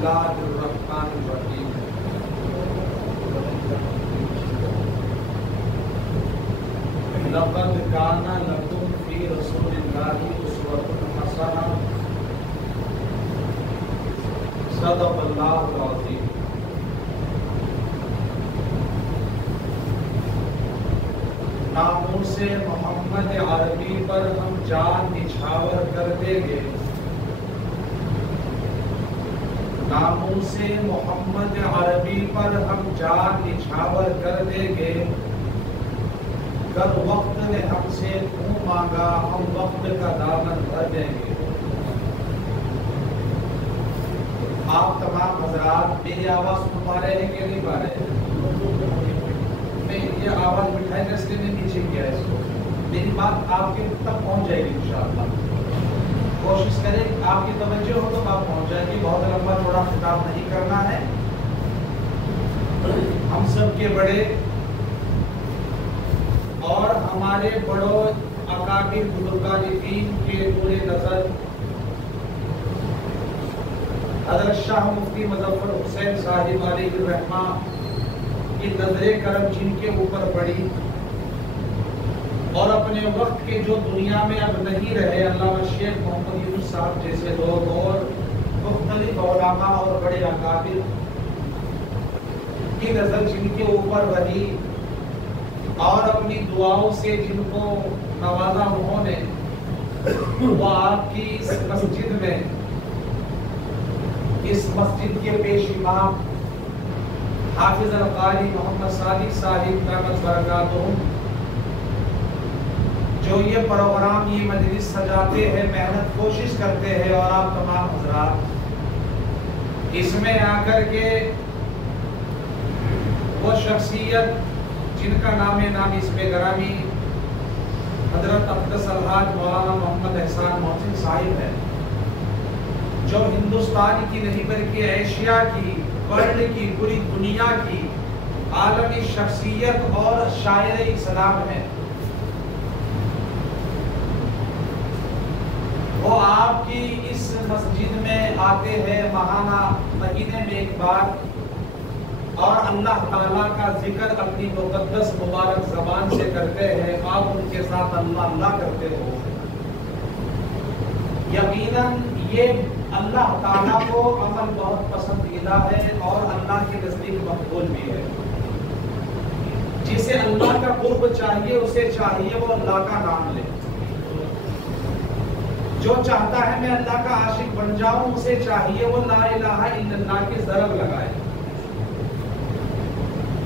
الله الرحمن الرحيم لقد كان لكم في رسول الله أسوة حسنة صدق الله العظيم. ناموس محمد عربی پر ہم جان نچھاور کر دیں گے. ناموس محمد عربی پر ہم جان نچھاور کر دیں گے. گر وقت نے ہم سے خون مانگا ہم وقت کا دامن بھر دیں گے. آپ تمام حضرات میری آواز سن پا رہے ہیں کہ نہیں پا رہے ہیں؟ یہ آواز مٹھائی کا اس لیے نہیں نیچے کیا ہے اس کو. میری بات آپ کے تک پہنچ جائے گی انشاءاللہ. کوشش کریں آپ کی توجہ ہو تو بات پہنچ جائے گی. بہت لمبا تھوڑا خطاب نہیں کرنا ہے. ہم سب کے بڑے اور ہمارے بڑوں اکابر بزرگان دین کے نور نظر حضرت شاہ مفتی مظفر حسین صاحب علیہ الرحمہ کی نظر کرم جن کے اوپر پڑی اور اپنے وقت کے جو دنیا میں اب نہیں رہے علامہ شیخ محمد یونس صاحب جیسے لوگ اور مختلف علماء اور بڑے اکابر کی نظر جن کے اوپر رہی اور اپنی دعاؤں سے جن کو نوازا انہوں نے، وہ آپ کی اس مسجد میں اس مسجد کے پیش امام حافظ القاری محمد صادق صاحب رحمت برکاتہ جو یہ پروگرام یہ مجلس سجاتے ہیں، محنت کوشش کرتے ہیں، اور آپ تمام حضرات اس میں آ کر کے وہ شخصیت جن کا نام اس میں گرامی حضرت اقدس الحاج مولانا محمد احسان محسن صاحب ہے، جو ہندوستان کی نہیں بلکہ ایشیا کی، ورلڈ کی، پوری دنیا کی عالمی شخصیت اور شاعر اسلام ہے. وہ آپ کی اس مسجد میں آتے ہیں ماہانہ مہینے میں ایک بار، اور اللہ تعالیٰ کا ذکر اپنی مقدس مبارک زبان سے کرتے ہیں. آپ ان کے ساتھ اللہ اللہ کرتے ہو. یقیناً یہ اللہ تعالیٰ کو عمل بہت پسندیدہ ہے اور اللہ کے نزدیک مقبول بھی ہے. جسے اللہ کا قرب چاہیے اسے چاہیے وہ اللہ کا نام لے. جو چاہتا ہے میں اللہ کا عاشق بن جاؤں اسے چاہیے وہ لا الہ الا اللہ کی ضرب لگائے.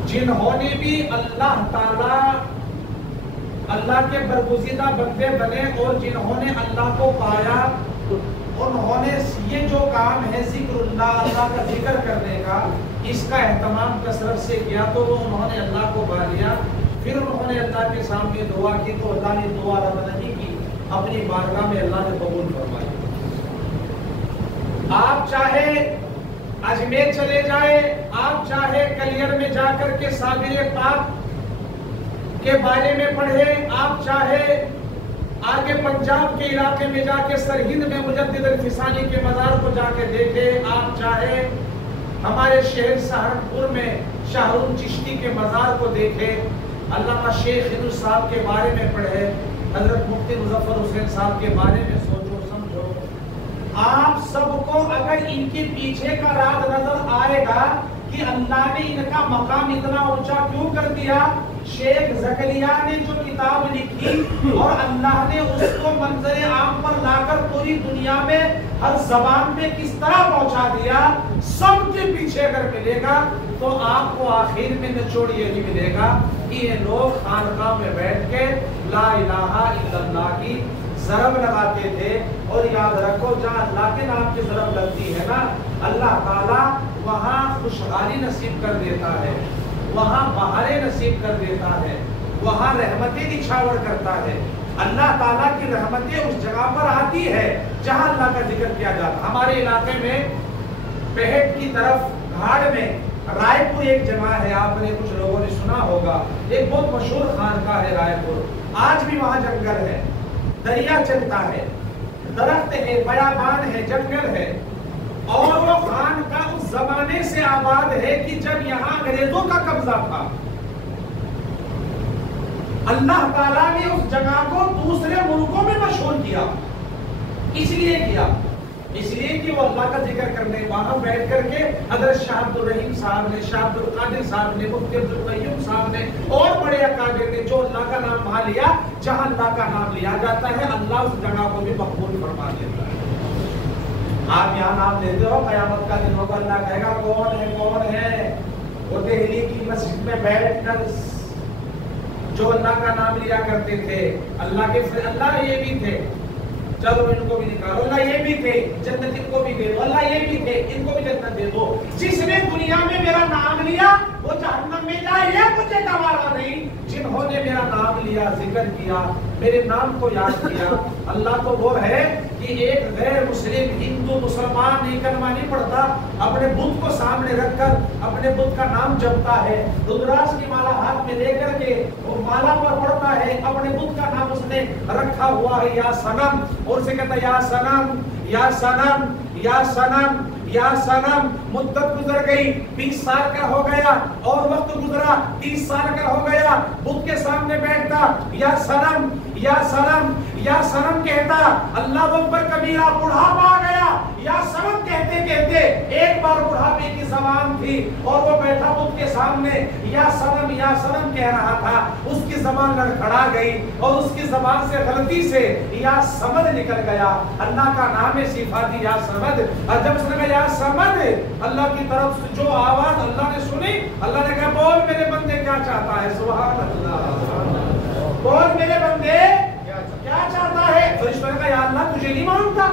جنہوں نے بھی اللہ تعالیٰ اللہ کے برگزیدہ بندے بنے اور جنہوں نے اللہ کو پایا، انہوں نے یہ جو کام ہے ذکر اللہ، اللہ کا ذکر کرنے کا، اس کا اہتمام کثرت سے کیا تو وہ انہوں نے اللہ کو پا لیا. پھر انہوں نے اللہ کے سامنے دعا کی تو اللہ نے دعا رد نہیں کی، اپنی بارگاہ میں اللہ نے قبول فرمائی. آپ چاہے اجمیر چلے جائے، آپ چاہے کلیر میں جا کر کے صابر پاک کے بارے میں پڑھے، آپ چاہے آگے پنجاب کے علاقے میں جا کے سرہند میں مجدد الفسانی کے مزار کو جا کے دیکھے، آپ چاہے ہمارے شہر سہارنپور میں شاہرون چشتی کے مزار کو دیکھے، علامہ شیخ یونس صاحب کے بارے میں پڑھے، حضرت مفتی مظفر حسین صاحب کے بارے میں سوچو سمجھو. آپ سب کو اگر ان کے پیچھے کا راز نظر آئے گا کہ اللہ نے ان کا مقام اتنا اونچا کیوں کر دیا. شیخ زکریا نے جو کتاب لکھی اور اللہ نے اس کو منظر عام پر لا کر پوری دنیا میں ہر زبان میں کس طرح پہنچا دیا، سب کے پیچھے اگر ملے گا تو آپ کو آخر میں نچوڑ یہی ملے گا کہ یہ لوگ خانقاہ میں بیٹھ کے لا الہ الا اللہ کی ضرب لگاتے تھے. اور یاد رکھو جہاں اللہ کے نام کی ضرب لگتی ہے نا، اللہ تعالیٰ وہاں خوشحالی نصیب کر دیتا ہے، وہاں بہاریں نصیب کر دیتا ہے، وہاں رحمتیں نچھاور کرتا ہے. اللہ تعالیٰ کی رحمتیں اس جگہ پر آتی ہے جہاں اللہ کا ذکر کیا جاتا. ہمارے علاقے میں پہٹ کی طرف گھاڑ میں رائے پور ایک جگہ ہے، آپ نے کچھ لوگوں نے سنا ہوگا، ایک بہت مشہور خانقاہ ہے رائے پور. آج بھی وہاں جنگل ہے، دریا چلتا ہے، درخت ہے، بیابان ہے، جنگل ہے. اور وہ خانقاہ اس زمانے سے آباد ہے کہ جب یہاں انگریزوں کا قبضہ تھا. اللہ تعالیٰ نے اس جگہ کو دوسرے ملکوں میں مشہور کیا. اس لیے کیا، اس لیے کہ وہ اللہ کا ذکر کرنے وہاں بیٹھ کر کے حضرت شاہ عبد الرحیم صاحب نے، شاہ عبد القادر صاحب نے، مفتی عبد القیوم صاحب نے اور بڑے اکابر نے جو اللہ کا نام وہاں لیا، جہاں اللہ کا نام لیا جاتا ہے اللہ اس جگہ کو بھی مقبول فرما دیتا ہے. آپ یہاں نام لیتے ہو، قیامت کا دن ہوگا اللہ کہے گا کون ہے کون ہے. وہ دہلی کی مسجد میں بیٹھ کر جو اللہ کا نام لیا کرتے تھے، اللہ کے اللہ یہ بھی تھے، چلو ان کو بھی نکالو، اللہ یہ بھی تھے، جنت ان کو بھی دے دو، اللہ یہ بھی تھے، ان کو بھی جنت دے دو. جس نے دنیا میں میرا نام لیا وہ جہنم میں جائے، یہ مجھے گوارا نہیں. جنہوں نے میرا نام لیا، ذکر کیا، میرے نام کو یاد کیا. اللہ تو وہ ہے کہ ایک غیر مسلم ہندو مسلمان نہیں کلمہ نہیں پڑھتا، اپنے بت کو سامنے رکھ کر اپنے بت کا نام جپتا ہے، رودراج کی مالا ہاتھ میں لے کر کے وہ مالا پر پڑھتا ہے، اپنے بت کا نام اس نے رکھا ہوا ہے یا صنم، اور اسے کہتا ہے یا صنم یا صنم یا صنم یا صنم. مدت گزر گئی، 20 سال کا ہو گیا، اور وقت گزرا 30 سال کا ہو گیا، بت کے سامنے بیٹھتا یا صنم یا صنم یا صنم کہتا. اللہ وہ پر کبیرہ بڑھاپا آ گیا، یا صنم کہتے کہتے ایک بار بڑھاپے کی زبان تھی اور وہ بیٹھا بت کے سامنے یا صنم کہہ رہا تھا. اس کی زبان لڑکھڑا گئی اور اس کی زبان سے غلطی سے یا سمد نکل گیا. اللہ کا نام ہے صفاتی یا سمد. اور جب اس نے کہا یا سمد، اللہ کی طرف سے جو آواز اللہ نے سنی، اللہ نے کہا بول میرے بندے کیا چاہتا ہے. سبحان اللہ، بول میرے بندے کیا چاہتا ہے. فرشتوں نے کہا یا اللہ تجھے نہیں مانتا،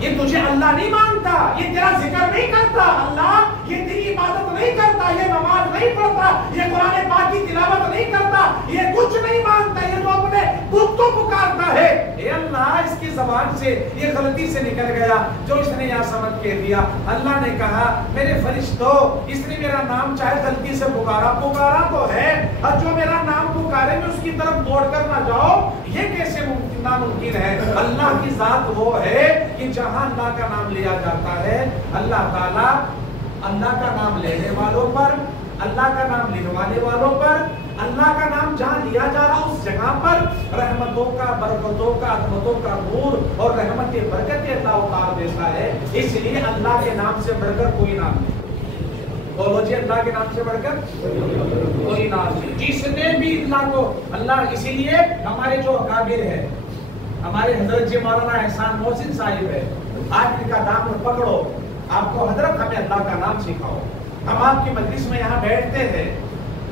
یہ تجھے اللہ نہیں مانتا، یہ تیرا ذکر نہیں کرتا، اللہ یہ تیری عبادت نہیں کرتا، یہ نماز نہیں پڑھتا، یہ قرآن پاک کی تلاوت نہیں کرتا، یہ کچھ نہیں مانتا، یہ تو اپنے بت کو پکارتا ہے. اے اللہ اس کی زبان سے یہ غلطی سے نکل گیا جو اس نے یا سمجھ کہہ دیا. اللہ نے کہا میرے فرشتوں، اس نے میرا نام چاہے غلطی سے پکارا تو ہے، اور جو میرا نام پکارے میں اس کی طرف دوڑ کر نہ جاؤ، یہ کیسے ناممکن ہے. اللہ کی ذات وہ ہے کہ جہاں اللہ کا نام لیا جاتا ہے، اللہ تعالیٰ اللہ کا نام لینے والوں پر، اللہ کا نام لکھوانے والوں پر، اللہ کا نام جہاں لیا جا رہا اس جگہ پر رحمتوں کا، برکتوں کا، عظمتوں کا نور اور رحمت کی برکت اللہ اتار دیتا ہے. اس لیے اللہ کے نام سے بڑھ کر کوئی نام نہیں. بولو جی اللہ کے نام سے بڑھ کر کوئی نام نہیں. جس نے بھی اللہ کو اللہ، اسی لیے ہمارے جو اکابر ہے، ہمارے حضرت جی مولانا احسان محسن صاحب ہے، آپ ان کا نام پکڑو، آپ کو حضرت ہمیں اللہ کا نام سکھاؤ. ہم آپ کی مجلس میں یہاں بیٹھتے ہیں،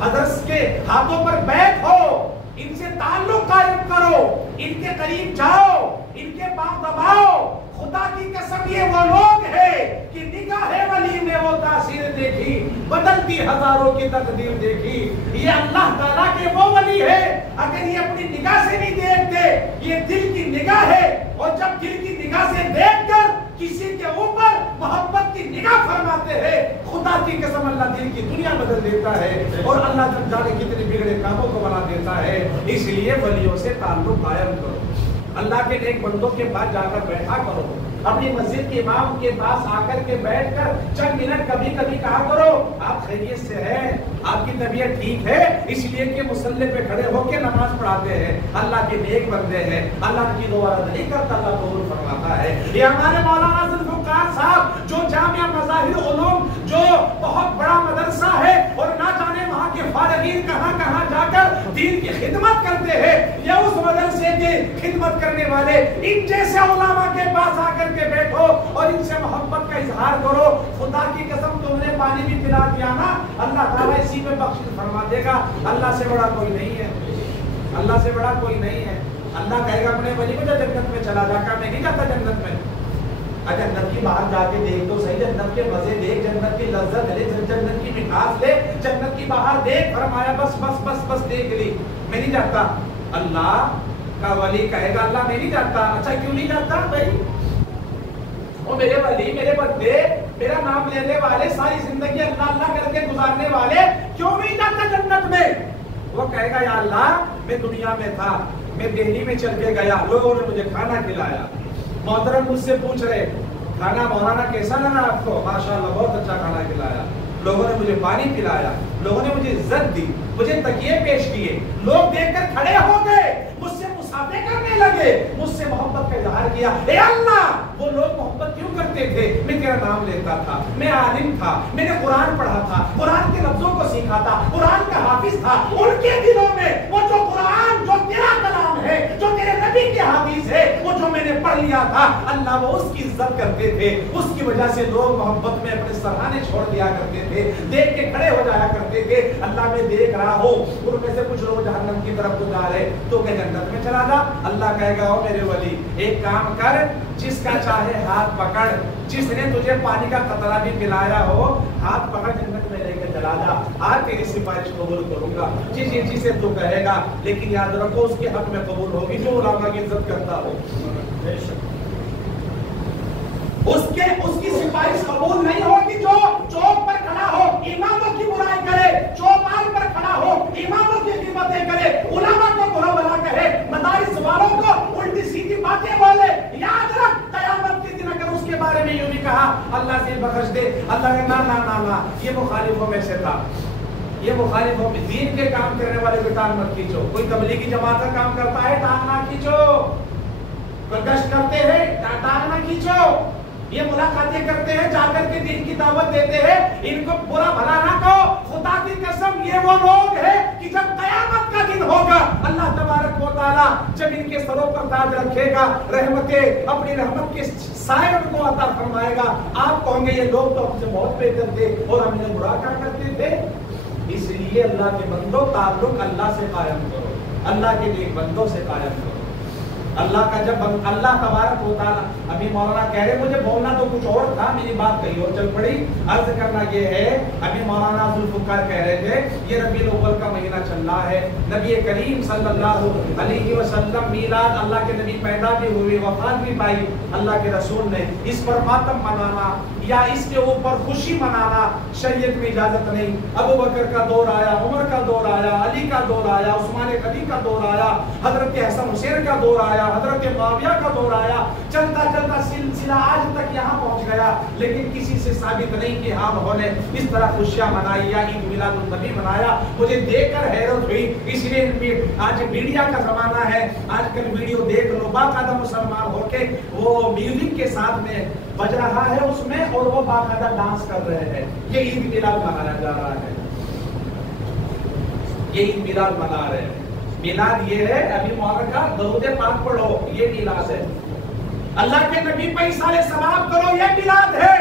حضرت کے ہاتھوں پر بیٹھو، ان سے تعلق قائم کرو، ان کے قریب جاؤ، ان کے پاؤں دباؤ. خدا کی قسم یہ وہ لوگ ہیں کہ نگاہ ولی نے وہ تاثیر دیکھی، بدلتی ہزاروں کی تقدیر دیکھی. یہ اللہ تعالیٰ کے وہ ولی ہے، اگر یہ اپنی نگاہ سے نہیں دیکھتے، یہ دل کی نگاہ ہے، اور جب دل کی نگاہ سے دیکھ کر کسی کے اوپر محبت کی نگاہ فرماتے ہیں، خدا کی قسم اللہ دل کی دنیا بدل دیتا ہے اور اللہ جب جانے کتنے بگڑے کاموں کو بنا دیتا ہے. اس لیے ولیوں سے تعلق قائم کرو، اللہ کے نیک بندوں کے پاس جا کر بیٹھا کرو، اپنی مسجد کے امام کے پاس آ کر کے بیٹھ کر چند منٹ کبھی کبھی کہا کرو آپ خیریت سے ہیں، آپ کی طبیعت ٹھیک ہے، اس لیے کہ مصلی پہ کھڑے ہو کے نماز پڑھاتے ہیں، اللہ کے نیک بندے ہیں، اللہ کی دعا نہیں کرتا، اللہ قبول فرماتا ہے. یہ ہمارے مولانا ذوالفقار صاحب جو جامعہ مظاہر علوم جو بہت بڑا مدرسہ ہے اور نہ جانے وہاں کے فارغین کہاں کہاں جا کر دین کی خدمت کرتے ہیں، یا اس مدرسے کی خدمت کرنے والے ان جیسے علماء کے پاس آ کر کے بیٹھو اور ان سے محبت کا اظہار کرو. خدا کی قسم تم نے پانی بھی پلا دیا نا، اللہ تعالیٰ اسی میں بخشش فرما دے گا. اللہ سے بڑا کوئی نہیں ہے، اللہ سے بڑا کوئی نہیں ہے. اللہ کہے گا اپنے ولی کو جنت میں چلا جا کر، میں نہیں جاتا جنت میں. جنت کی باہر جا کے دیکھ تو صحیح، جنت کے مزے دیکھ، جنت کی لذت لے، جنت کی مٹھاس لے، جنت کی باہر دیکھ. فرمایا بس بس بس بس دیکھ لی، میں نہیں جاتا. اللہ کا ولی کہے گا اللہ میں نہیں جاتا. اچھا کیوں نہیں جاتا بھائی؟ وہ میرے ولی، میرے بندے، میرا نام لینے والے، ساری زندگی اللہ اللہ کر کے گزارنے والے کیوں نہیں جاتا جنت میں؟ وہ کہے گا یا اللہ میں دنیا میں تھا، میں دہلی میں چل کے گیا، لوگوں نے مجھے کھانا کھلایا، محترم مجھ سے پوچھ رہے کھانا مولانا کیسا لگا آپ کو؟ ماشاءاللہ بہت اچھا کھانا کھلایا، لوگوں نے مجھے پانی پلایا، لوگوں نے مجھے عزت دی، مجھے تکیے پیش کیے، لوگ دیکھ کر کھڑے ہو گئے، مجھ سے مصافحہ کرنے لگے، مجھ سے محبت کا اظہار کیا۔ اے اللہ، وہ لوگ محبت کیوں کرتے تھے؟ میں تیرا نام لیتا تھا، میں عالم تھا، میں نے قرآن پڑھا تھا، قرآن کے لفظوں کو سیکھا تھا، قرآن کا حافظ تھا، ان کے دلوں میں وہ جو قرآن، جو تیرا کلام ہے، جو تیرے نبی کے حدیث ہے، وہ جو میں نے پڑھ لیا تھا، اللہ وہ اس کی عزت کرتے تھے، اس کی وجہ سے لوگ محبت میں اپنے سرہانے چھوڑ دیا کرتے تھے، دیکھ کے کھڑے ہو جایا کرتے تھے۔ اللہ میں دیکھ رہا ہوں ان میں سے کچھ لوگ جہنم کی طرف کو جا رہے، تو کہ جنت میں چلا جا۔ اللہ کہے گا، او میرے ولی، ایک کام کر، جس کا چاہے ہاتھ پکڑ، جس نے تجھے پانی کا قطرہ بھی پلایا ہو، ہاتھ پکڑ جنت میں لے کے چلا جا، آج تیری سفارش قبول کروں گا، جسے تو کہے گا۔ لیکن یاد رکھو اس کے حق میں قبول ہوگی جو علماء کی عزت کرتا ہو، اس کی سفارش قبول نہیں ہوگی جو چوک پر کھڑا ہو اماموں کی برائی کرے، چوپال پر کھڑا ہو اماموں کی غیبتیں کرے، علماء کو برا بھلا کہے، مدارس والوں کو الٹی سیدھی باتیں بولے۔ یاد رکھ، قیامت کے دن اگر اس کے بارے میں یوں بھی کہا اللہ سے بخش دے، اللہ کہ نا یہ مخالفوں میں سے تھا، یہ مخالفوں میں، دین کے کام کرنے والے کو ٹانگ مت کھینچو۔ کوئی تبلیغی جماعت کا کام کرتا ہے ٹانگ نہ کھینچو، کوئی گشت کرتے ہیں ٹانگ نہ کھینچو، یہ ملاقاتیں کرتے ہیں، جا کر کے دین کی دعوت دیتے ہیں، ان کو برا بھلا نہ کہو۔ خدا کی قسم یہ وہ لوگ ہیں کہ جب قیامت کا دن ہوگا، اللہ تبارک و تعالیٰ جب ان کے سروں پر تاج رکھے گا، رحمتیں اپنی رحمت کے سائے ان کو عطا فرمائے گا، آپ کہیں گے یہ لوگ تو ہم سے بہت بہتر تھے اور ہم انہیں برا کیا کرتے تھے۔ اس لیے اللہ کے بندوں تعلق اللہ سے قائم کرو، اللہ کے نیک بندوں سے قائم کرو۔ اللہ کا جب اللہ تبارک و تعالیٰ، ابھی مولانا کہہ رہے مجھے بولنا تو کچھ اور تھا، میری بات کہیں اور چل پڑی۔ عرض کرنا یہ ہے، ابھی مولانا ذوالفقار کہہ رہے تھے یہ ربیع الاول کا مہینہ چل رہا ہے، نبی کریم صلی اللہ علیہ وسلم میلاد، اللہ کے نبی پیدا بھی ہوئے، وفات بھی پائی اللہ کے رسول نے، اس پر ماتم منانا یا اس کے اوپر خوشی منانا شریعت میں اجازت نہیں۔ ابو بکر کا دور آیا، عمر کا دور آیا، علی کا دور آیا، عثمان غنی کا دور آیا، حضرت حسن حسین کا دور آیا، حضرت معاویہ کا دور آیا، چلتا چلتا سلسلہ آج تک یہاں پہنچ گیا، لیکن کسی سے ثابت نہیں کہ ہاں انہوں نے اس طرح خوشیاں منائی یا عید میلاد النبی منایا۔ مجھے دیکھ کر حیرت ہوئی، اس لیے آج میڈیا کا زمانہ ہے، آج کل ویڈیو دیکھ لو، باقاعدہ مسلمان ہو کے وہ میوزک کے ساتھ میں بج رہا ہے اس میں، اور وہ باقاعدہ ڈانس کر رہے ہیں، یہ عید میلاد منایا جا رہا ہے، یہ عید میلاد منا رہے ہیں۔ میلاد یہ ہے، ابھی محرم کا درود پاک پڑھو، یہ میلاد ہے۔ اللہ کے نبی پر ایصال ثواب کرو، یہ میلاد ہے۔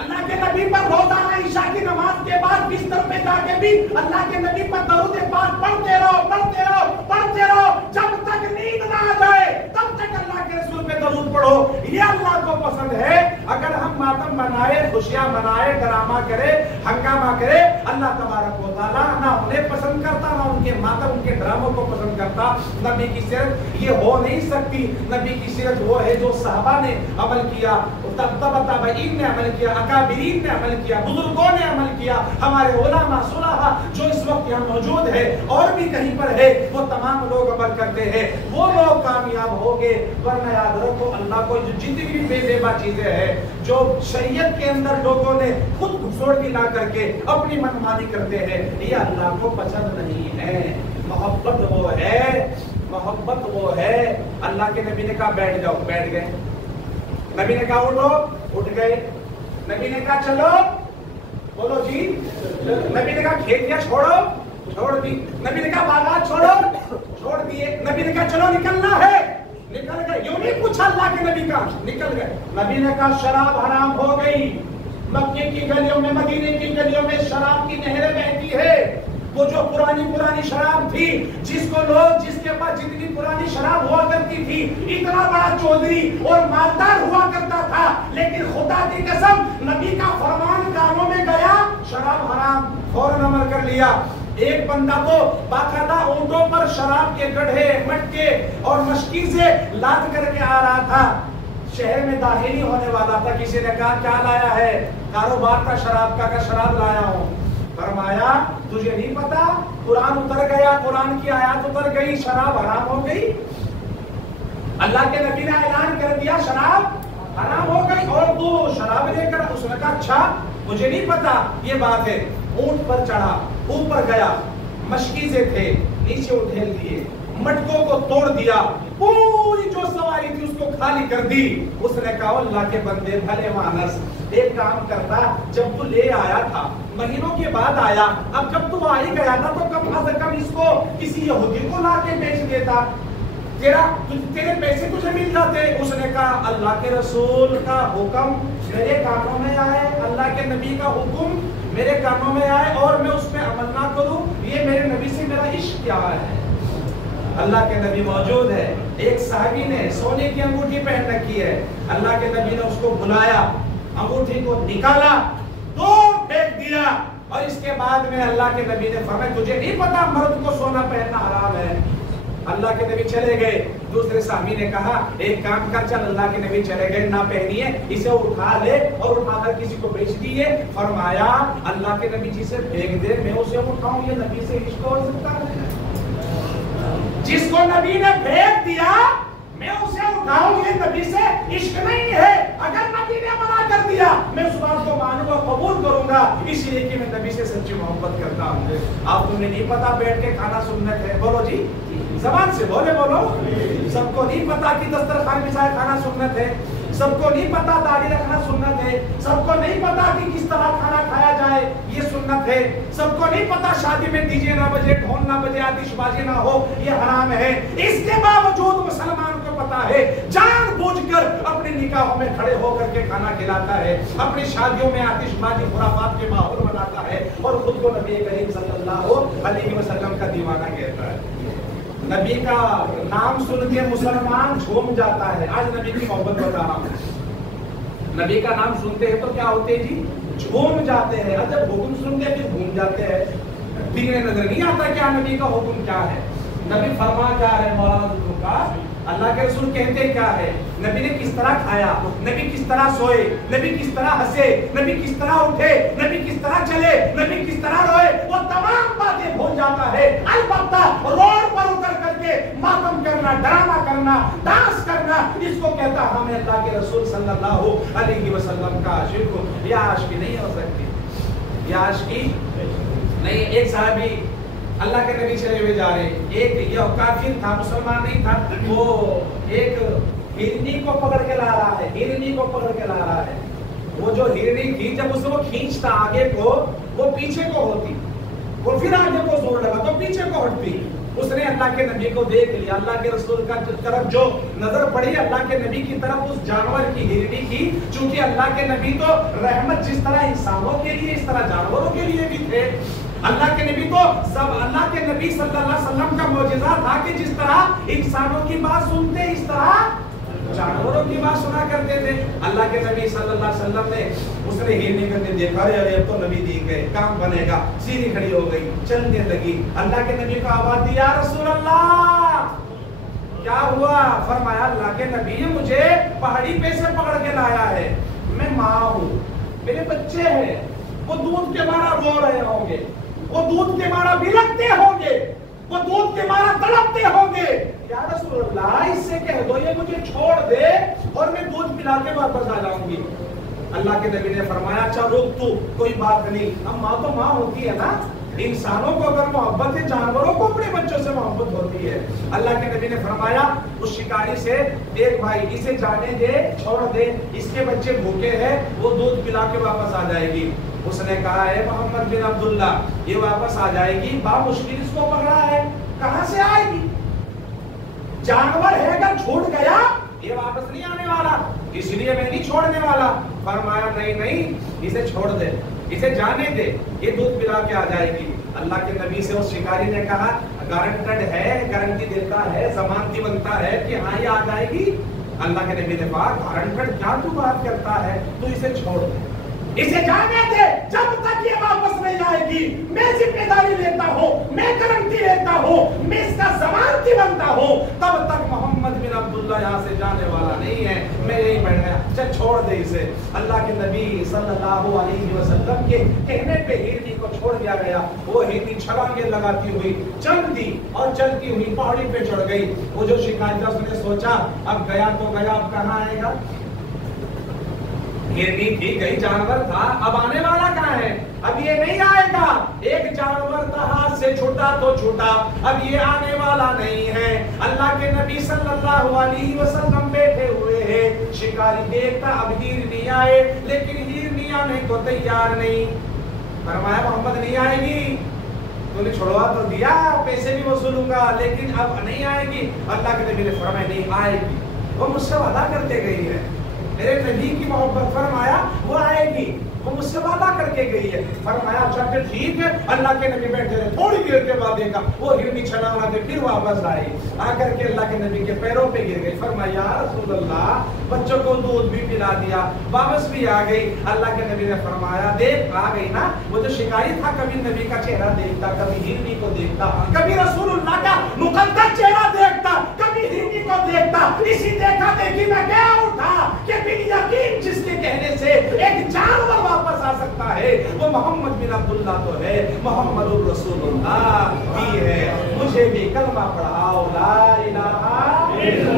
اللہ کے نبی پر روزانہ عشاء کی نماز کے بعد بستر پہ جا کے بھی اللہ کے نبی پر درود پاک پڑھتے رہو، پڑھتے رہو، پڑھتے رہو، جب تک نیند نہ آ جائے تب تک اللہ کے رسول پہ درود پڑھو، یہ اللہ کو پسند ہے۔ اگر ہم ماتم منائے، خوشیاں منائے، ڈرامہ کرے، ہنگامہ کرے، اللہ تبارک و تعالیٰ نہ انہیں پسند کرتا، نہ ان کے ماتم، ان کے ڈراموں کو پسند کرتا۔ نبی کی سیرت یہ ہو نہیں سکتی، نبی کی سیرت وہ ہے جو صحابہ نے عمل کیا، تابعین نے عمل کیا، اکابرین نے عمل کیا، بزرگوں نے عمل کیا، ہمارے علماء صلحاء جو اس وقت یہاں موجود ہے اور بھی کہیں پر ہے، وہ تمام لوگ عمل کرتے ہیں، وہ لوگ کامیاب ہوں گے۔ ورنہ یاد رکھو، اللہ کو جتنی بھی بے زیبا چیزیں ہیں جو شریعت کے اندر لوگوں نے خود گھسوڑ لا کر کے اپنی منمانی کرتے ہیں، یہ اللہ کو پسند نہیں ہے۔ محبت وہ ہے، محبت وہ ہے۔ اللہ کے نبی نے کہا بیٹھ جاؤ، بیٹھ گئے، نبی نے کہا اٹھو، اٹھ گئے، نبی نے کہا چلو، بولو جی، نبی نے کہا کھیتیاں چھوڑو، چھوڑ دی، نبی نے کہا باغات چھوڑو، چھوڑ دیے، نبی نے کہا چلو نکلنا ہے، نکل گئے۔ یوں نہیں پوچھا اللہ کے نبی کا، نکل گئے۔ نبی نے کہا شراب حرام ہو گئی، مکے کی گلیوں میں، مدینے کی گلیوں میں شراب کی نہریں بہتی ہے، وہ جو پرانی شراب تھی، جس کو لوگ، جس کے پاس جتنی پرانی شراب ہوا کرتی تھی، اتنا بڑا چودھری اور مالدار ہوا کرتا تھا، لیکن خدا کی قسم نبی کا فرمان کانوں میں گیا، شراب حرام، فوراً عمل کر لیا۔ ایک بندہ تو باقاعدہ اونٹوں پر شراب کے گڑھے، مٹکے اور مشکی سے لاد کر کے آ رہا تھا، شہر میں داخل ہی ہونے والا تھا، کسی نے کہا کیا لایا ہے؟ کاروبار کا شراب کا، شراب لایا ہوں۔ فرمایا تجھے نہیں پتا، قرآن اتر گیا، قرآن کی آیات اتر گئی، شراب حرام ہو گئی۔ اللہ کے نبی نے اعلان کر دیا شراب حرام ہو گئی اور تو شراب لے کر، اس نے کہا اچھا مجھے نہیں پتا یہ بات ہے. اونٹ پر چڑھا، اوپر گیا، مشکیزیں تھے نیچے اٹھیل دیے، مٹکوں کو توڑ دیا، پوری جو سواری تھی اس کو خالی کر دی. اس نے کہا اللہ کے بندے بھلے مانس، ایک کام کرتا، جب تو لے آیا تھا مہینوں کے بعد آیا، اب جب تو آ ہی گیا تھا تو کم از کم اس کو کسی یہودی کو لا کے بیچ دیتا، تیرے پیسے تجھے مل جاتے. اس نے کہا اللہ کے رسول کا حکم میرے کانوں میں آئے، اللہ کے نبی کا حکم میرے کانوں میں آئے اور میں اس پہ عمل نہ کروں، یہ میرے نبی سے میرا عشق کیا ہے. اللہ کے نبی موجود ہے. ایک صحابی نے سونے کی انگوٹھی پہن رکھی ہے، اللہ کے نبی نے اس کو بلایا، انگوٹھی کو نکالا، دور پھینک دیا، اور اس کے بعد میں اللہ کے نبی نے فرمایا تجھے نہیں پتا مرد کو سونا پہننا حرام ہے. اللہ کے نبی چلے گئے. دوسرے صحابی نے کہا ایک کام کر، چل اللہ کے نبی چلے گئے نہ پہنیے، اسے اٹھا لے اور اٹھا کر کسی کو بیچ دیے. فرمایا اللہ کے نبی جسے پھینک دے میں اسے اٹھاؤں، یہ نبی سے عشق ہو سکتا ہے؟ جس کو نبی نے پھینک دیا میں اسے اٹھاؤں، یہ نبی سے عشق نہیں ہے. اگر نبی نے منع کر دیا میں اس بات کو مانوں گا، قبول کروں گا، اس لیے کہ میں نبی سے سچی محبت کرتا ہوں. آپ تمہیں نہیں پتا بیٹھ کے کھانا سنت ہے؟ بولو جی، زبان سے بولے بولو. سب کو نہیں پتا کہ دسترخوان بچھائے کھانا سنت ہے، سب کو نہیں پتا داڑھی رکھنا سنت ہے، سب کو نہیں پتا کہ کس طرح کھانا کھایا جائے یہ سنت ہے، سب کو نہیں پتا شادی میں ڈی جے نہ بجے، ڈھول نہ بجے، آتش بازی نہ ہو یہ حرام ہے. اس کے باوجود مسلمان کو پتا ہے، جان بوجھ کر اپنے نکاحوں میں کھڑے ہو کر کے کھانا کھلاتا ہے، اپنی شادیوں میں آتش بازی خرافات کے ماحول بناتا ہے اور خود کو نبی کریم صلی اللہ علیہ وسلم کا دیوانہ کہتا ہے. نبی کا نام سن کے مسلمان جھوم جاتا ہے. آج نبی کی محبت بتا رہا ہوں. نبی کا نام سنتے ہیں تو کیا ہوتے جی؟ جھوم جاتے ہیں. اور جب حکم سنتے ہیں پھر گھوم جاتے ہیں. دین نظر نہیں آتا کیا نبی کا حکم کیا ہے، نبی فرما کیا ہے. مولانا کا اللہ کے رسول کہتے کیا ہے، نبی نے کس طرح کھایا، نبی کس طرح سوئے، نبی کس طرح ہنسے، نبی کس طرح اٹھے، نبی کس طرح چلے، نبی کس طرح روئے، وہ تمام باتیں بھول جاتا ہے. البتہ روڈ پر اتر کر کے ماتم کرنا، ڈرامہ کرنا، ڈانس کرنا، اس کو کہتا ہمیں اللہ کے رسول صلی اللہ علیہ وسلم کا عاشق ہوں. یہ عاشقی نہیں ہو سکتی، یہ عاشقی نہیں. ایک صحابی اللہ کے نبی چلے ہوئے جا رہے، ایک یہ کافر تھا، مسلمان نہیں تھا، وہ ایک ہرنی کو پکڑ کے لا رہا ہے، ہرنی کو پکڑ کے لا رہا ہے. وہ جو ہرنی تھی جب اسے وہ کھینچتا آگے کو، وہ پیچھے کو ہوتی، وہ پھر آگے کو زور لگا تو پیچھے کو ہٹتی. اس نے اللہ کے نبی کو دیکھ لیا، اللہ کے رسول کا طرف جو نظر پڑی اللہ کے نبی کی طرف اس جانور کی، ہرنی کی، چونکہ اللہ کے نبی تو رحمت جس طرح انسانوں کے لیے اس طرح جانوروں کے لیے بھی تھے. اللہ کے نبی تو سب، اللہ کے نبی صلی اللہ علیہ وسلم کا معجزہ تھا کہ جس طرح انسانوں کی بات سنتے اس طرح جانوروں کی بات سنا کرتے تھے. اللہ کے نبی صلی اللہ علیہ وسلم نے اس نے ہرنی کرتے دیکھا، ارے اب تو نبی دیکھ گئے، کام بنے گا. سیدھی کھڑی ہو گئی، چلنے لگی. اللہ کے نبی کو آواز دیا، رسول اللہ کیا ہوا؟ فرمایا اللہ کے نبی مجھے پہاڑی پہ سے پکڑ کے لایا ہے، میں ماں ہوں، میرے بچے ہیں، وہ دودھ کے مارا رو رہے ہوں گے، وہ دودھ کے مارا بلکتے ہوں گے، وہ دودھ کے مارا تڑپتے ہوں گے. یا رسول اللہ اس سے کہہ دو یہ مجھے چھوڑ دے اور میں دودھ پلا کے واپس آ جاؤں گی. اللہ کے نبی نے فرمایا اچھا رک تو، کوئی بات نہیں. اب ماں تو ماں ہوتی ہے نا، انسانوں کو اگر محبت ہے جانوروں کو اپنے بچوں سے محبت ہوتی ہے. اللہ کے نبی نے فرمایا اس شکاری سے، دیکھ بھائی اسے جانے دے، چھوڑ دے، اس کے بچے بھوکے ہیں، وہ دودھ پلا کے واپس آ جائے گی. اس نے کہا ہے محمد بن عبداللہ یہ واپس آ جائے گی، مشکل اس کو پکڑا ہے، کہاں سے آئے گی؟ جانور ہے اگر چھوٹ گیا یہ واپس نہیں آنے والا، اس لیے میں نہیں چھوڑنے والا. فرمایا نہیں نہیں اسے چھوڑ دے، اسے جانے دے، یہ دودھ پلا کے آ جائے گی. اللہ کے نبی سے اس شکاری نے کہا گارنٹڈ ہے، گارنٹی دیتا ہے، ضمانتی بنتا ہے کہ ہاں یہ آ جائے گی. اللہ کے نبی نے کہا گارنٹڈ کیا تو بات کرتا ہے، تو اسے چھوڑ دے، اسے جانے دے، جب تک یہ واپس نہیں آئے گی میں ذمہ داری لیتا ہوں، میں گارنٹی لیتا ہوں، میں اس کا ضمانتی بنتا ہوں، تب تک محمد بن عبداللہ یہاں سے جانے والا نہیں ہے. میں یہی بیٹھ گیا، چل چھوڑ دے اسے. اللہ کے نبی صلی اللہ علیہ وسلم کے کہنے پہ ہرنی کو چھوڑ دیا گیا. وہ ہرنی چھلانگیں لگاتی ہوئی چل دی اور چلتی ہوئی پہاڑی پہ چڑھ گئی. وہ جو شکاری تھا اس نے سوچا اب گیا تو گیا، اب کہاں آئے گا؟ ہرنی تھی کئی جانور تھا، اب آنے والا کہاں ہے؟ اب یہ نہیں آئے گا، ایک جانور تھا ہاتھ سے چھوٹا تو چھوٹا، اب یہ آنے والا نہیں ہے۔ اللہ کے نبی صلی اللہ علیہ وسلم بیٹھے ہوئے ہیں، شکاری دیکھتا اب ہرنی آئے، لیکن ہرنی آنے کو تیار نہیں۔ فرمایا محمد نہیں آئے گی، تو نے چھوڑوا تو دیا، پیسے بھی وصولوں گا، لیکن اب نہیں آئے گی۔ اللہ کے نبی نے فرمایا نہیں آئے گی، وہ مجھ سے وعدہ کرتے گئی ہے، میرے نبی کی محبت، فرمایا وہ آئے گی، وہ مجھ سے وعدہ کر کے گئی ہے۔ فرمایا اچھا پھر ٹھیک ہے۔ اللہ کے نبی بیٹھے رہے، تھوڑی دیر کے بعد دیکھا وہ ہرنی چھلاوا دے پھر واپس آئی، آ کر کے اللہ کے نبی کے پیروں پہ گر گئی۔ فرمایا یا رسول اللہ، بچوں کو دودھ بھی پلا دیا، واپس بھی آ گئی۔ اللہ کے نبی نے فرمایا دیکھ آ گئی نا، وہ جو شکاری تھا کبھی نبی کا چہرہ دیکھتا، کبھی ہرنی کو دیکھتا، کبھی رسول اللہ کا مقدس چہرہ دیکھتا، کبھی ہرنی کو دیکھتا، اسی دیکھا دیکھی میں گیا اٹھا کہ بن یقین جس کے کہنے سے ایک جانور واپس آ سکتا ہے وہ محمد بن عبداللہ تو ہے، محمد الرسول اللہ بھی ہے۔ مجھے بھی کلمہ پڑھاؤ، لا الہ الا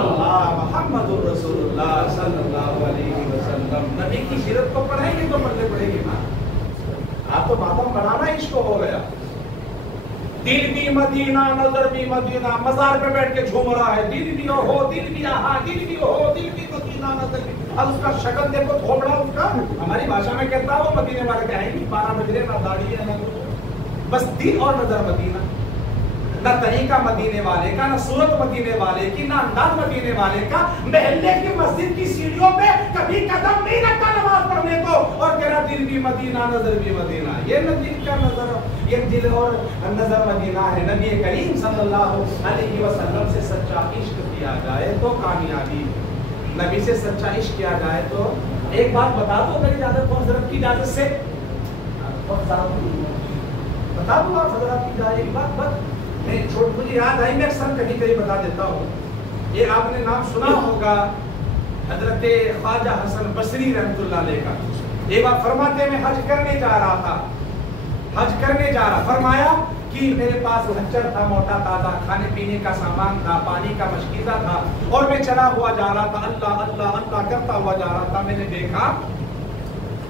اللہ محمد الرسول اللہ صلی اللہ علیہ وسلم۔ نبی کی سیرت کو پڑھیں گے تو پڑھنے پڑے گی نا، آپ تو ماتم بنانا عشق ہو گیا۔ دل بھی مدینہ نظر بھی مدینہ، مزار پہ بیٹھ کے جھوم رہا ہے، دل بھی ہو دل بھی آہا، دل بھی ہو دل بھی مدینہ نظر بھی۔ اب اس کا شکل دیکھو تھوڑا، اس کا ہماری بھاشا میں کہتا ہے وہ مدینے والے کہیں گی 12 بجے نہ داڑھی ہے نہ بس دل اور نظر مدینہ، نہ طریقہ مدینے والے کا، نہ صورت مدینے والے کی، نہ انداز مدینے والے کا۔ محلے کی مسجد کی سیڑھیوں پہ کبھی قدم نہیں رکھتا نماز پڑھنے کو، اور کہہ رہا دل بھی مدینہ نظر بھی مدینہ۔ یہ نبی کا نظر، یہ دل اور نظر مدینہ ہے۔ نبی کریم صلی اللہ علیہ وسلم سے سچا عشق کیا جائے تو کامیابی، نبی سے سچا عشق کیا جائے تو۔ ایک بات بتا دو میری اجازت کو، حضرت کی اجازت سے بتا دوں آپ حضرت کی اجازت، ایک بات بس میں چھوٹ مجھے یاد آئی، میں اکثر کبھی کبھی بتا دیتا ہوں۔ یہ آپ نے نام سنا ہوگا حضرت خواجہ حسن بصری رحمۃ اللہ علیہ کا۔ ایک بار فرماتے میں حج کرنے جا رہا تھا، حج کرنے جا رہا، فرمایا کہ میرے پاس خچر تھا، موٹا تازہ، کھانے پینے کا سامان تھا، پانی کا مشکیزہ تھا، اور میں چلا ہوا جا رہا تھا، اللہ اللہ اللہ کرتا ہوا جا رہا تھا۔ میں نے دیکھا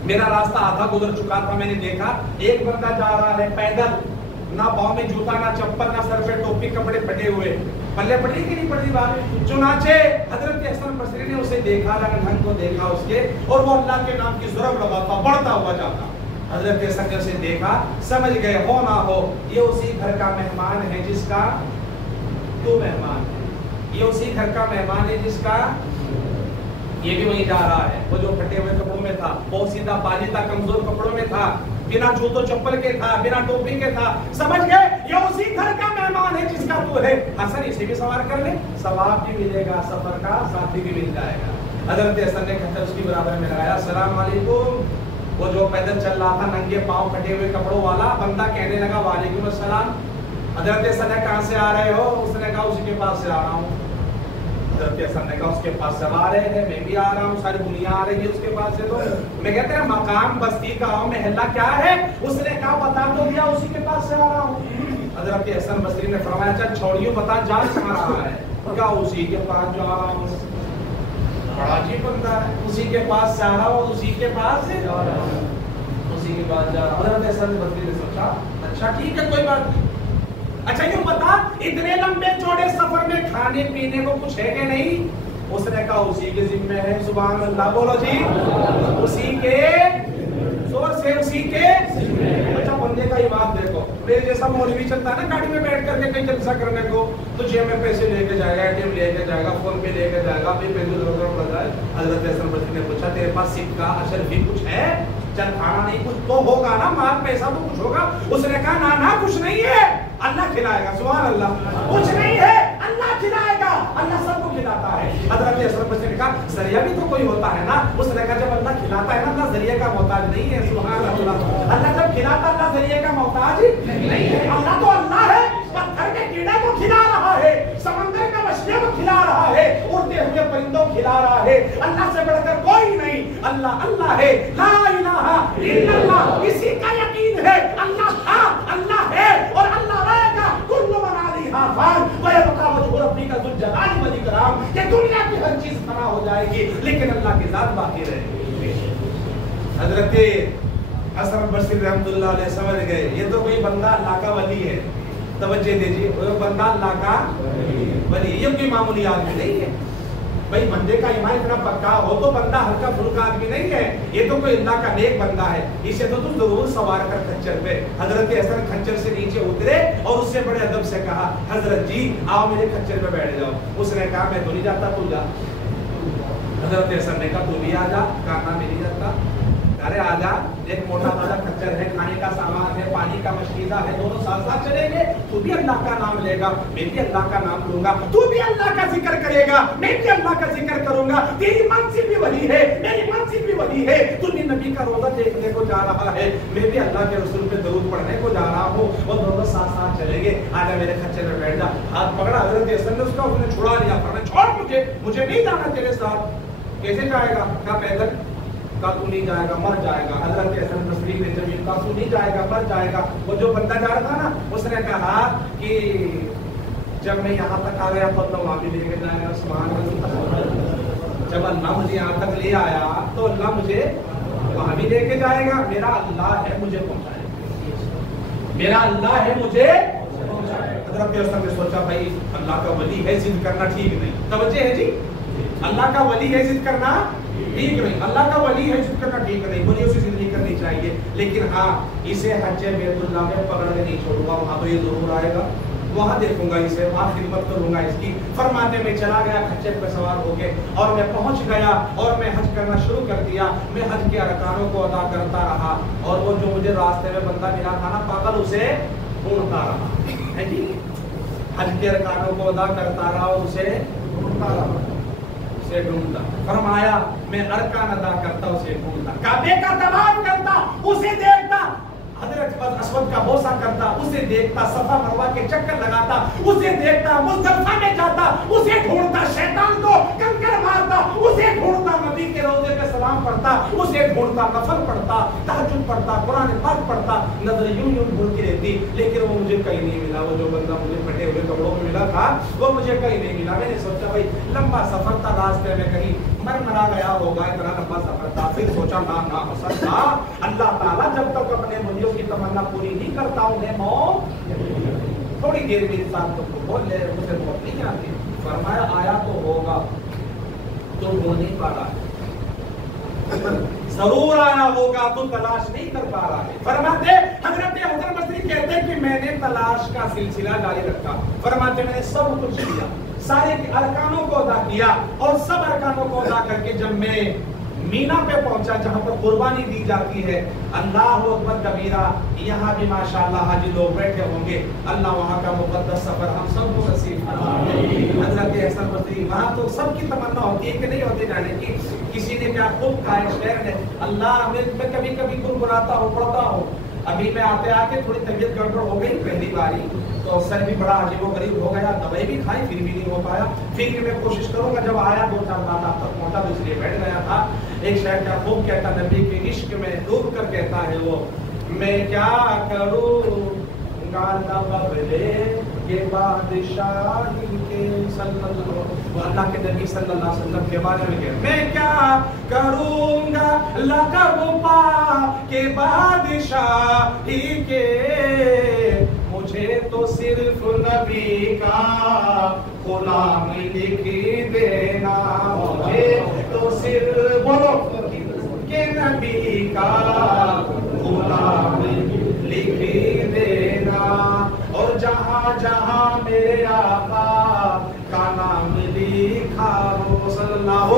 میرا راستہ آدھا گزر چکا تھا، میں نے دیکھا ایک بندہ جا رہا ہے پیدل، نہ پاؤں میں جوتا نہ چپل نہ سر پہ ٹوپی، کپڑے پھٹے ہوئے، پلے پڑی کہ نہیں پڑی بات۔ چنانچہ حضرت حسن بصری نے اسے دیکھا، رنگ ڈھنگ کو دیکھا اس کے، اور وہ اللہ کے نام کی ضرب لگاتا بڑھتا ہوا جاتا۔ حضرت حسن نے اسے دیکھا، سمجھ گئے ہو نہ ہو یہ اسی گھر کا مہمان ہے جس کا تو مہمان ہے، یہ اسی گھر کا مہمان ہے جس کا یہ بھی وہیں جا رہا ہے۔ وہ جو پھٹے ہوئے کپڑوں میں تھا، بہت سیدھا پالیدہ کمزور کپڑوں میں تھا، بنا جوتوں چپل کے تھا، بنا ٹوپی کے تھا، سمجھ گئے یہ اسی گھر کا مہمان ہے جس کا تو ہے۔ حسن اسے بھی سوار کر لے، ثواب بھی ملے گا، سفر کا ساتھی بھی مل جائے گا۔ حضرت حسن نے کہتے اس کی برابر میں لگایا، السلام علیکم۔ وہ جو پیدل چل رہا تھا ننگے پاؤں پھٹے ہوئے کپڑوں والا بندہ کہنے لگا وعلیکم السلام۔ حضرت حسن نے کہاں سے آ رہے ہو؟ اس نے کہا اسی کے پاس سے آ رہا ہوں۔ حضرت حسن نے کہا اس کے پاس سے آ رہے ہیں، میں بھی آ رہا ہوں، ساری دنیا آ رہی ہے اس کے پاس سے۔ تو میں کہتے ہیں مقام بستی کا ہوں، محلہ کیا ہے؟ اس نے کہا بتا تو دیا، اسی کے پاس سے آ رہا ہوں۔ حضرت حسن بصری نے فرمایا چل چھوڑیوں بتا جان کہاں رہا ہے؟ کہا اسی کے پاس جا رہا ہوں۔ بڑا عجیب بندہ ہے، اسی کے پاس سے آ رہا ہوں، اسی کے پاس سے جا رہا ہوں، اسی کے پاس جا رہا ہوں۔ حضرت حسن بصری نے سوچا اچھا ٹھیک ہے کوئی بات نہیں، اچھا یوں بتا اتنے لمبے چوڑے سفر میں کھانے پینے کو کچھ ہے کہ نہیں؟ اس نے کہا اسی کے ذمہ ہے۔ سبحان اللہ بولو جی، اسی کے زور سے، اسی کے۔ اچھا بندے کا ایمان دیکھو، میرے جیسا مولوی چلتا ہے نا گاڑی میں بیٹھ کر کے کہیں جلسہ کرنے کو، تو جیب میں پیسے لے کے جائے گا، اے ٹی ایم لے کے جائے گا، فون پہ لے کے جائے گا، اپنی پیسے ضرورت پڑ جائے۔ حضرت حسن بصری نے پوچھا تیرے پاس سکہ اشر بھی کچھ ہے؟ چل کھانا نہیں کچھ تو ہوگا نا، مال پیسہ تو کچھ ہوگا۔ اس نے کہا نا نا کچھ نہیں ہے، اللہ کھلائے گا۔ سبحان اللہ، کچھ نہیں ہے اللہ کھلائے گا، اللہ سب کو کھلاتا ہے۔ حضرت حسن بصری نے کہا ذریعہ بھی تو کوئی ہوتا ہے نا۔ اس نے کہا جب اللہ کھلاتا ہے نا، اللہ ذریعے کا محتاج نہیں ہے۔ سبحان اللہ، اللہ جب کھلاتا اللہ ذریعے کا محتاج نہیں ہے۔ اللہ تو اللہ ہے، پتھر کے کیڑے کو کھلا رہا ہے، سمندر کا مچھلیوں کو کھلا رہا ہے، اڑتے ہوئے پرندوں کو کھلا رہا ہے۔ اللہ سے بڑھ کر کوئی نہیں، اللہ اللہ ہے، لا الہ الا اللہ۔ اسی کا یقین ہے اللہ تھا، اللہ ہے اور اللہ رہے گا۔ کل من علیہا فان ویبقی وجہ ربک ذو الجلال والاکرام۔ کہ دنیا کی ہر چیز فنا ہو جائے گی لیکن اللہ کی ذات باقی رہے گی۔ حضرت حسن بصری رحمۃ اللہ علیہ سمجھ گئے یہ تو کوئی بندہ اللہ کا ولی ہے. توجہ دیجیے, وہ بندہ اللہ کا ولی, یہ کوئی معمولی آدمی نہیں ہے بھائی. بندے کا ایمان اتنا پکا ہو تو بندہ ہلکا پھلکا آدمی نہیں ہے, یہ تو کوئی اللہ کا نیک بندہ ہے. اسے تو تم ضرور سوار کر کھچر پہ. حضرت حسن کھچر سے نیچے اترے اور اس سے بڑے ادب سے کہا حضرت جی آؤ میرے کھچر پہ بیٹھ جاؤ. اس نے کہا میں تو نہیں جاتا, تو جا. حضرت حسن نے کہا تو بھی آ جا. کہا میں نہیں جاتا. ارے آ جا, ایک موٹا تازہ کھچر ہے, کھانے کا سامان ہے, پانی کا مشکیزہ ہے, دونوں ساتھ ساتھ چلیں گے. تو بھی اللہ کا نام لے گا, میں بھی اللہ کا نام لوں گا. تو بھی اللہ کا ذکر کرے گا, میں بھی اللہ کا ذکر کروں گا. تیری منزل بھی وہی ہے, میری منزل بھی وہی ہے. تو بھی نبی کا روزہ دیکھنے کو جا رہا ہے, میں بھی اللہ کے رسول پہ درود پڑھنے کو جا رہا ہوں. وہ دونوں ساتھ ساتھ چلیں گے. آجا میرے کھچر میں بیٹھ جا. ہاتھ پکڑا حضرت حسن نے, اس کا اس نے چھڑا لیا. فرمایا چھوڑ, مجھے نہیں جانا تیرے ساتھ. کیسے جائے گا؟ کہا پیدل. کہا تو نہیں جائے گا, مر جائے گا. حضرت حسن بصری نے جب کہا تو نہیں جائے گا, مر جائے گا. وہ جو بندہ جا رہا تھا نا, اس نے کہا کہ جب میں یہاں تک آ گیا تو اللہ وہاں بھی لے کے جائے گا. سبحان اللہ. جب اللہ مجھے یہاں تک لے آیا تو اللہ مجھے وہاں بھی لے کے جائے گا. میرا اللہ ہے مجھے پہنچائے گا, میرا اللہ ہے مجھے. حضرت حسن نے سوچا بھائی اللہ کا ولی ہے, ضد کرنا ٹھیک نہیں. توجہ ہے جی, اللہ کا ولی ہے, ضد کرنا ٹھیک نہیں. اللہ کا ولی ہے, ضد کرنا ٹھیک نہیں. ولیوں سے ضد نہیں کرنی چاہیے. لیکن ہاں اسے حج بیت اللہ میں پکڑ کے نہیں چھوڑوں گا, وہاں تو یہ ضرور آئے گا, وہاں دیکھوں گا اسے, وہاں خدمت کروں گا اس کی. فرماتے میں چلا گیا کھچر پہ سوار ہو کے, اور میں پہنچ گیا اور میں حج کرنا شروع کر دیا. میں حج کے ارکانوں کو ادا کرتا رہا, اور وہ جو مجھے راستے میں بندہ ملا تھا نا پاگل, اسے ڈھونڈتا رہا ہے جی. حج کے ارکانوں کو ادا کرتا رہا اور اسے ڈھونڈتا رہا, اسے ڈھونڈتا. فرمایا میں ارکان ادا کرتا, اسے ڈھونڈتا. کعبے کا طواف کرتا, اسے دیکھتا. حضرت اسود کا بوسہ کرتا, اسے دیکھتا. صفا مروہ کے چکر لگاتا, اسے دیکھتا. مزدلفہ میں جاتا, اسے ڈھونڈتا. شیطان کو کنکر مارتا, اسے ڈھونڈتا. نبی کے روضے پہ سلام پڑھتا, اسے ڈھونڈتا. نفل پڑھتا, تہجد پڑھتا, قرآن پاک پڑھتا. نظر یوں ڈھونڈتی رہتی, لیکن وہ مجھے کہیں نہیں ملا. وہ جو بندہ مجھے پھٹے ہوئے کپڑوں میں ملا تھا وہ مجھے کہیں نہیں ملا. میں نے سوچا بھائی لمبا سفر تھا, راستے میں کہیں مرمرا گیا ہوگا, اتنا لمبا سفر تھا. پھر سوچا نہ ہو سکتا, اللہ تعالیٰ جب تک اپنے ولیوں کی تمنا پوری نہیں کرتا انہیں موت تھوڑی دیر میں انسان کو بول لے, مجھے موت نہیں آتی. فرمایا آیا تو ہوگا, تو وہ نہیں پا رہا ہے. ضرور آیا ہوگا, تو تلاش نہیں کر پا رہا ہے. فرماتے حضرت حسن بصری کہتے ہیں کہ میں نے تلاش کا سلسلہ جاری رکھا. فرماتے میں نے سب کچھ کیا, سارے ارکانوں کو ادا کیا, اور سب ارکانوں کو ادا کر کے جب میں مینا پہ پہنچا جہاں پر قربانی دی جاتی ہے, اللہ اکبر کبیرہ, یہاں بھی ماشاءاللہ حاجی لوگ بیٹھے ہوں گے. اللہ وہاں کا مقدس سفر ہم سب کو نصیب فرمائے. حضرت حسن بصری, وہاں تو سب کی تمنا ہوتی ہے کہ نہیں ہوتی جانے کی. کسی نے کیا خوب کہا ہے شعر نے, اللہ میں کبھی کبھی گنگناتا ہوں, پڑھتا ہوں. ابھی میں آتے آتے تھوڑی طبیعت گڑبڑ ہو گئی پہلی باری, تو سر بھی بڑا عجیب و غریب ہو گیا, دوائی بھی کھائی پھر بھی نہیں ہو پایا. پھر میں کوشش کروں گا. جب آیا 2-4 بات آپ تک پہنچا تو اس لیے بیٹھ گیا تھا. ایک شاعر کیا خوب کہتا, نبی کے عشق میں ڈوب کر کہتا ہے وہ, میں کیا کروں گا ببلے کے بادشاہی کے. اللہ کے نبی صلی اللہ علیہ وسلم کے بارے میں کہتے, میں کیا کروں گا لقب پا کے بادشاہی کے, مجھے تو صرف نبی کا غلام لکھ دینا. مجھے تو صرف بولو کہ نبی کا غلام لکھ دینا, اور جہاں جہاں میرے آقا کا نام لکھا ہو صلی اللہ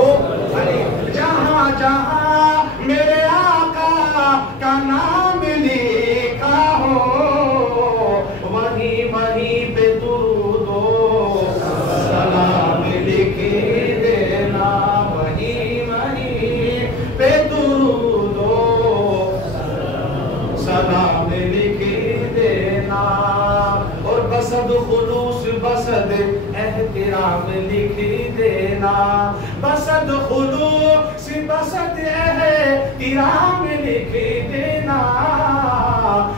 علیہ, جہاں جہاں میرے آقا کا نام لکھا ہو, وہیں وہیں پہ درود و سلام لکھ دینا. وہیں وہیں پہ درود و سلام لکھ دینا, اور بسد خلوص بسد احترام لکھ دینا. بسد خلوص بسد احترام لکھ دینا.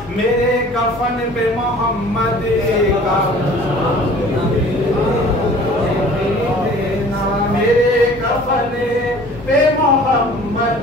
میرے کفن پہ محمد کا دینا. میرے کفن پہ محمد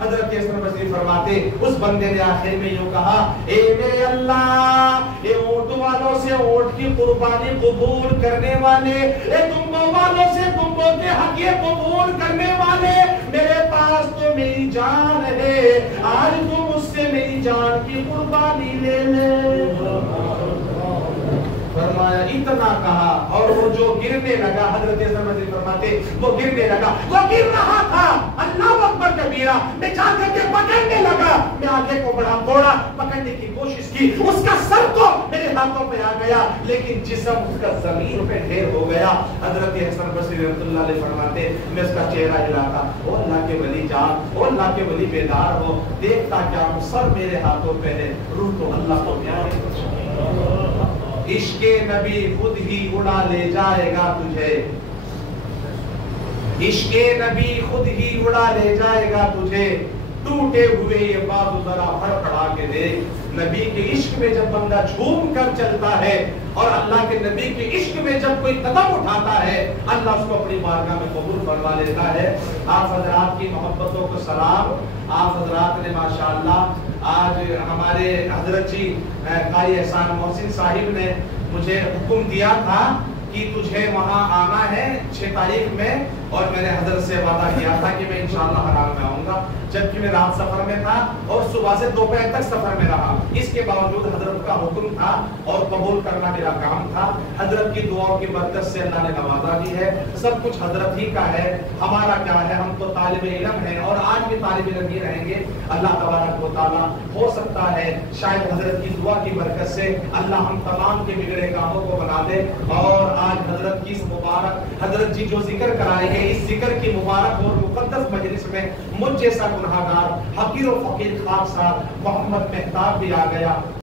حضرت حسن بصری فرماتے اس بندے نے آخر میں یوں کہا اے میرے اللہ، اے اونٹ والوں سے اونٹ کی قربانی قبول کرنے والے، اے دمبوں والوں سے دمبوں کے حقیق قبول کرنے والے، میرے پاس تو میری جان ہے، آج تو مجھ سے میری جان کی قربانی لے لے۔ فرمایا اتنا کہا اور وہ جو گرنے لگا، حضرت حسن بصری فرماتے وہ گرنے لگا، وہ گر رہا تھا، اللہ اکبر کبیرہ، میں جا کر کے پکڑنے لگا، میں آگے کو بڑھا دوڑا، پکڑنے کی کوشش کی، اس کا سر تو میرے ہاتھوں پہ آ گیا لیکن جسم اس کا زمین پہ ڈھیر ہو گیا۔ حضرت حسن بصری رحمۃ اللہ علیہ فرماتے میں اس کا چہرہ ہلاتا، او اللہ کے ولی جان، او اللہ کے ولی بیدار ہو، دیکھتا کیا ہوں سر میرے ہاتھوں پہ ہے، روح تو اللہ کو پیاری۔ عشق نبی خود ہی اڑا لے جائے گا تجھے، عشق نبی خود ہی اڑا لے جائے گا تجھے، ٹوٹے ہوئے یہ بازو ذرا پھڑپڑا کے دیکھ۔ نبی کے عشق میں جب بندہ جھوم کر چلتا ہے اور اللہ کے نبی کے عشق میں جب کوئی قدم اٹھاتا ہے، اللہ اس کو اپنی بارگاہ میں قبول فرما لیتا ہے۔ آپ حضرات کی محبتوں کو سلام۔ آپ حضرات نے ماشاءاللہ آج ہمارے حضرت جی قاری احسان محسن صاحب نے مجھے حکم دیا تھا کہ تجھے وہاں آنا ہے 6 تاریخ میں، اور میں نے حضرت سے وعدہ کیا تھا کہ میں انشاءاللہ حرام میں آؤں گا، جبکہ میں رات سفر میں تھا اور صبح سے دوپہر تک سفر میں رہا۔ اس کے باوجود حضرت کا حکم تھا اور قبول کرنا میرا کام تھا۔ حضرت کی دعاؤں کی برکت سے اللہ نے نوازا بھی ہے، سب کچھ حضرت ہی کا ہے، ہمارا کیا ہے، ہم تو طالب علم ہیں اور آج بھی طالب علم ہی رہیں گے۔ اللہ تبارک و تعالیٰ ہو سکتا ہے شاید حضرت کی دعا کی برکت سے اللہ ہم تمام کے بگڑے کاموں کو بنا دے، اور آج حضرت کی مبارک حضرت جی جو ذکر کرائیں گے، اس ذکر کی مبارک اور مقدس مجلس میں مجھ جیسا گناہگار حقیر و فقیر خاکسار محمد مہتاب بھی آ گیا۔